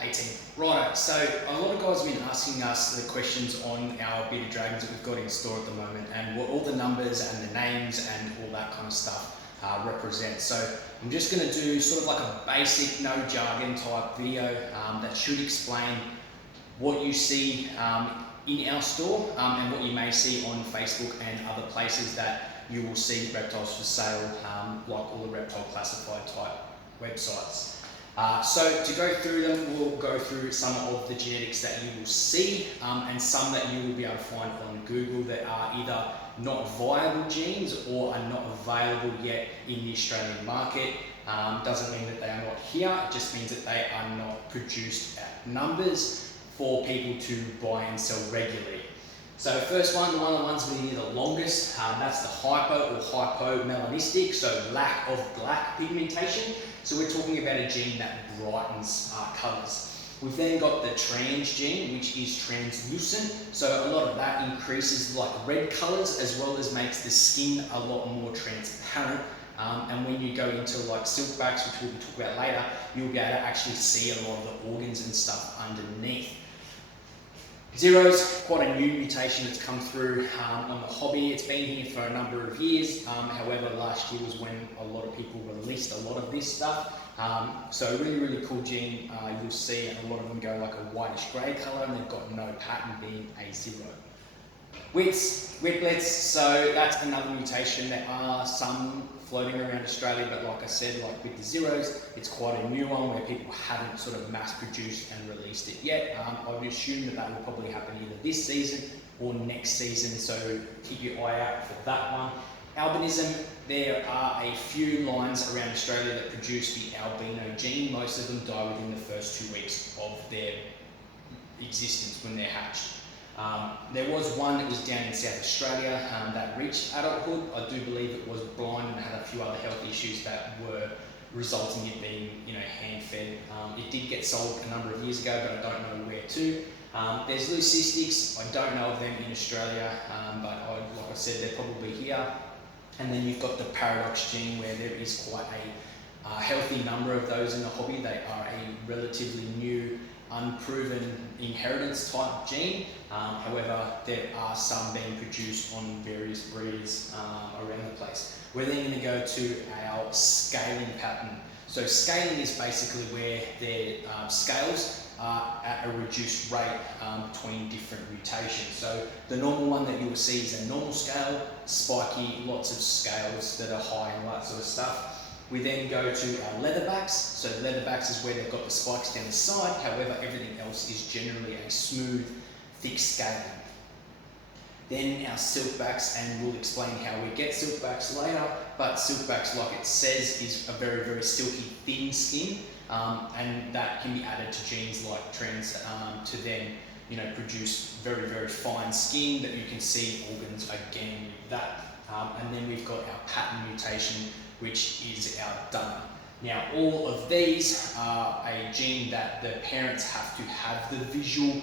18. Right, so a lot of guys have been asking us the questions on our bearded dragons that we've got in store at the moment, and what all the numbers and the names and all that kind of stuff represent. So I'm just going to do sort of like a basic, no jargon type video that should explain what you see in our store and what you may see on Facebook and other places that you will see reptiles for sale, like all the reptile classified type websites. So to go through them, we'll go through some of the genetics that you will see and some that you will be able to find on Google that are either not viable genes or are not available yet in the Australian market. Doesn't mean that they are not here, it just means that they are not produced at numbers for people to buy and sell regularly. So first one, the ones with the longest, that's the hypo or hypomelanistic, so lack of black pigmentation. So we're talking about a gene that brightens colours. We've then got the trans gene, which is translucent. So a lot of that increases like red colours as well as makes the skin a lot more transparent. And when you go into like silkbacks, which we'll talk about later, you'll be able to actually see a lot of the organs and stuff underneath. Zeros, quite a new mutation that's come through on the hobby. It's been here for a number of years. However, last year was when a lot of people released a lot of this stuff. So really, really cool gene. You'll see a lot of them go like a whitish grey colour and they've got no pattern being a zero. Whiplets, so that's another mutation. There are some floating around Australia, but like I said, like with the zeros, it's quite a new one where people haven't sort of mass produced and released it yet. I would assume that will probably happen either this season or next season, so keep your eye out for that one. Albinism, there are a few lines around Australia that produce the albino gene. Most of them die within the first 2 weeks of their existence when they're hatched. There was one that was down in South Australia that reached adulthood. I do believe it was blind and had a few other health issues that were resulting in it being, hand-fed. It did get sold a number of years ago, but I don't know where to. There's leucistics. I don't know of them in Australia, but like I said, they're probably here. And then you've got the paradox gene, where there is quite a healthy number of those in the hobby. They are a relatively new, unproven inheritance type gene. However, there are some being produced on various breeds around the place. We're then going to go to our scaling pattern. So scaling is basically where their scales are at a reduced rate between different mutations. So the normal one that you will see is a normal scale, spiky, lots of scales that are high and all that sort of stuff. We then go to our leatherbacks. So leatherbacks is where they've got the spikes down the side. However, everything else is generally a smooth, thick scaling. Then our silkbacks, and we'll explain how we get silkbacks later. But silkbacks, like it says, is a very, very silky, thin skin, and that can be added to genes like trans to then, produce very, very fine skin that you can see organs again with that. And then we've got our pattern mutation, which is our donor. Now, all of these are a gene that the parents have to have the visual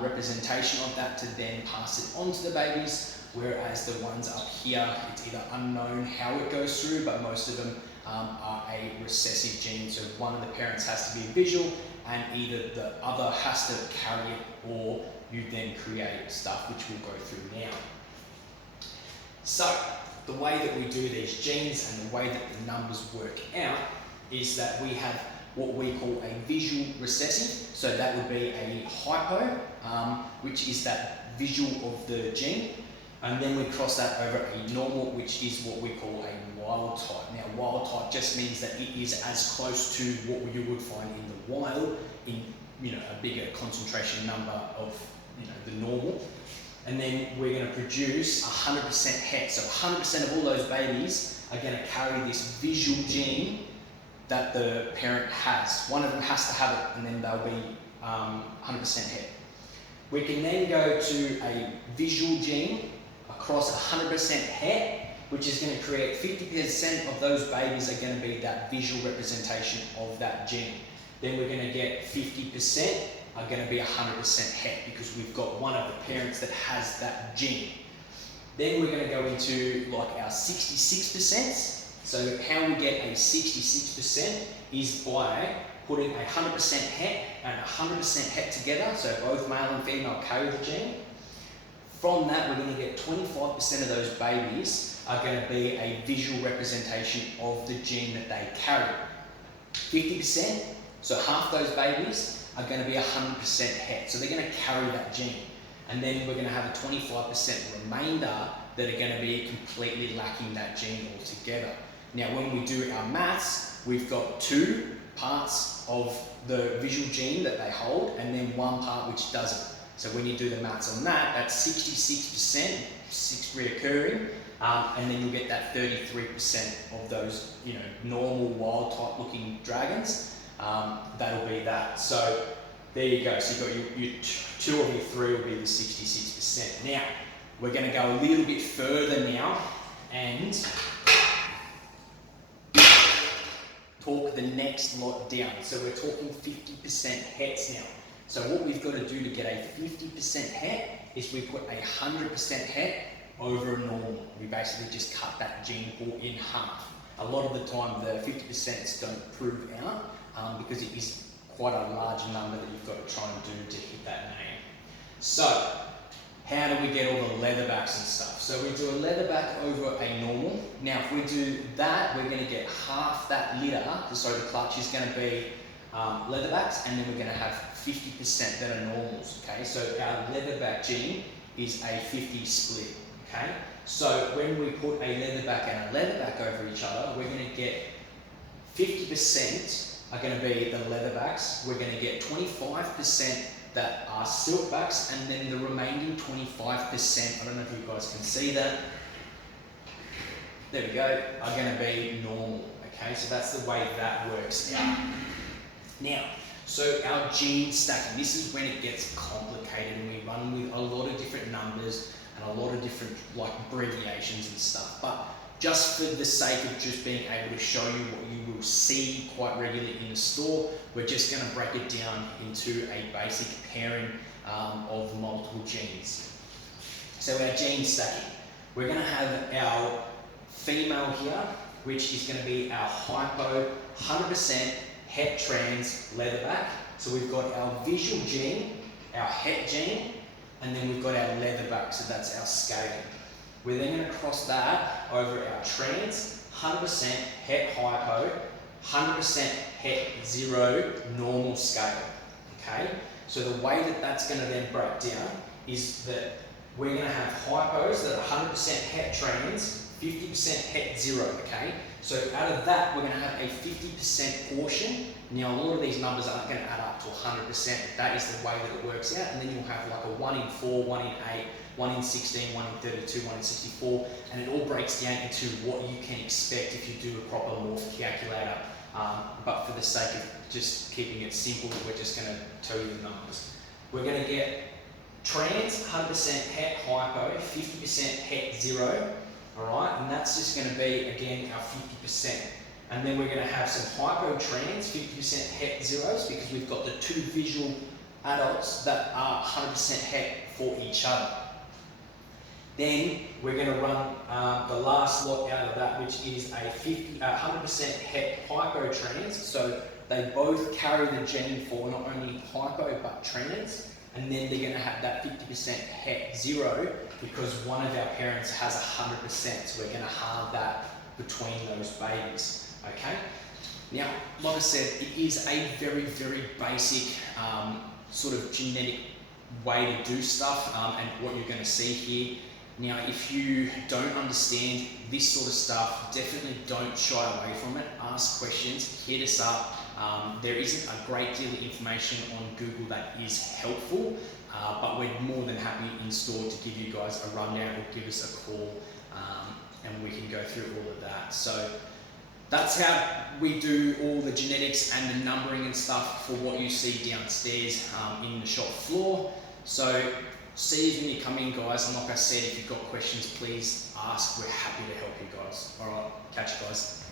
representation of that to then pass it on to the babies, whereas the ones up here, it's either unknown how it goes through, but most of them are a recessive gene. So one of the parents has to be visual, and either the other has to carry it, or you then create stuff, which we'll go through now. So, the way that we do these genes and the way that the numbers work out is that we have what we call a visual recessive. So that would be a hypo, which is that visual of the gene. And then we cross that over a normal, which is what we call a wild type. Now, wild type just means that it is as close to what you would find in the wild, in a bigger concentration number of the normal. And then we're going to produce 100% het. So 100% of all those babies are going to carry this visual gene that the parent has. One of them has to have it, and then they'll be 100% het. We can then go to a visual gene across 100% het, which is going to create 50% of those babies are going to be that visual representation of that gene. Then we're going to get 50% are going to be 100% het, because we've got one of the parents that has that gene. Then we're going to go into like our 66%. So how we get a 66% is by putting 100% het and 100% het together, so both male and female carry the gene. From that, we're going to get 25% of those babies are going to be a visual representation of the gene that they carry. 50%, so half those babies are going to be 100% het, so they're going to carry that gene. And then we're going to have a 25% remainder that are going to be completely lacking that gene altogether. Now, when we do our maths, we've got 2 parts of the visual gene that they hold, and then 1 part which doesn't. So when you do the maths on that, that's 66%, 6 reoccurring, and then you'll get that 33% of those, normal wild type looking dragons. That'll be that. So there you go. So you've got your 2 of your 3 will be the 66%. Now, we're going to go a little bit further now and talk the next lot down. So we're talking 50% hets now. So what we've got to do to get a 50% het is we put 100% het over a normal. We basically just cut that gene pool in half. A lot of the time the 50% don't prove out because it is quite a large number that you've got to try and do to hit that name. So how do we get all the leatherbacks and stuff? So we do a leatherback over a normal. Now if we do that, we're going to get half that litter, so the clutch is going to be leatherbacks, and then we're going to have 50% that are normals, okay? So our leatherback gene is a 50 split, okay? So when we put a leatherback and a leatherback over each other, we're going to get 50% are going to be the leatherbacks, we're going to get 25% that are silkbacks, and then the remaining 25%, I don't know if you guys can see that, there we go, are going to be normal, okay? So that's the way that works out. Now, so our gene stacking, this is when it gets complicated and we run with a lot of different numbers and a lot of different abbreviations and stuff. But just for the sake of just being able to show you what you will see quite regularly in the store, we're just going to break it down into a basic pairing of multiple genes. So our gene stacking, we're going to have our female here, which is going to be our hypo 100% het trans leatherback. So we've got our visual gene, our het gene, and then we've got our leatherback, so that's our scaling. We're then going to cross that over our trans, 100% het hypo, 100% het 0 normal scale, okay? So the way that that's going to then break down is that we're going to have hypos that are 100% het trans, 50% het 0, okay? So out of that, we're going to have a 50% portion. Now, a lot of these numbers aren't going to add up to 100%. That is the way that it works out. And then you'll have like a 1 in 4, 1 in 8, 1 in 16, 1 in 32, 1 in 64. And it all breaks down into what you can expect if you do a proper morph calculator. But for the sake of just keeping it simple, we're just going to tell you the numbers. We're going to get trans, 100% het hypo, 50% het 0. Alright, and that's just going to be, again, our 50%. And then we're going to have some hypo-trans, 50% het zeros, because we've got the 2 visual adults that are 100% het for each other. Then we're going to run the last lot out of that, which is a 100% het hypo-trans. So they both carry the gene for not only hypo but trans. And then they're going to have that 50% het 0 because one of our parents has 100%. So we're going to halve that between those babies. Okay? Now, like I said, it is a very, very basic sort of genetic way to do stuff and what you're going to see here. Now, if you don't understand this sort of stuff, definitely don't shy away from it. Ask questions, hit us up. There isn't a great deal of information on Google that is helpful, but we're more than happy in store to give you guys a rundown or give us a call and we can go through all of that. So that's how we do all the genetics and the numbering and stuff for what you see downstairs in the shop floor. So see us when you come in, guys, and like I said, if you've got questions, please ask. We're happy to help you guys. All right, catch you guys.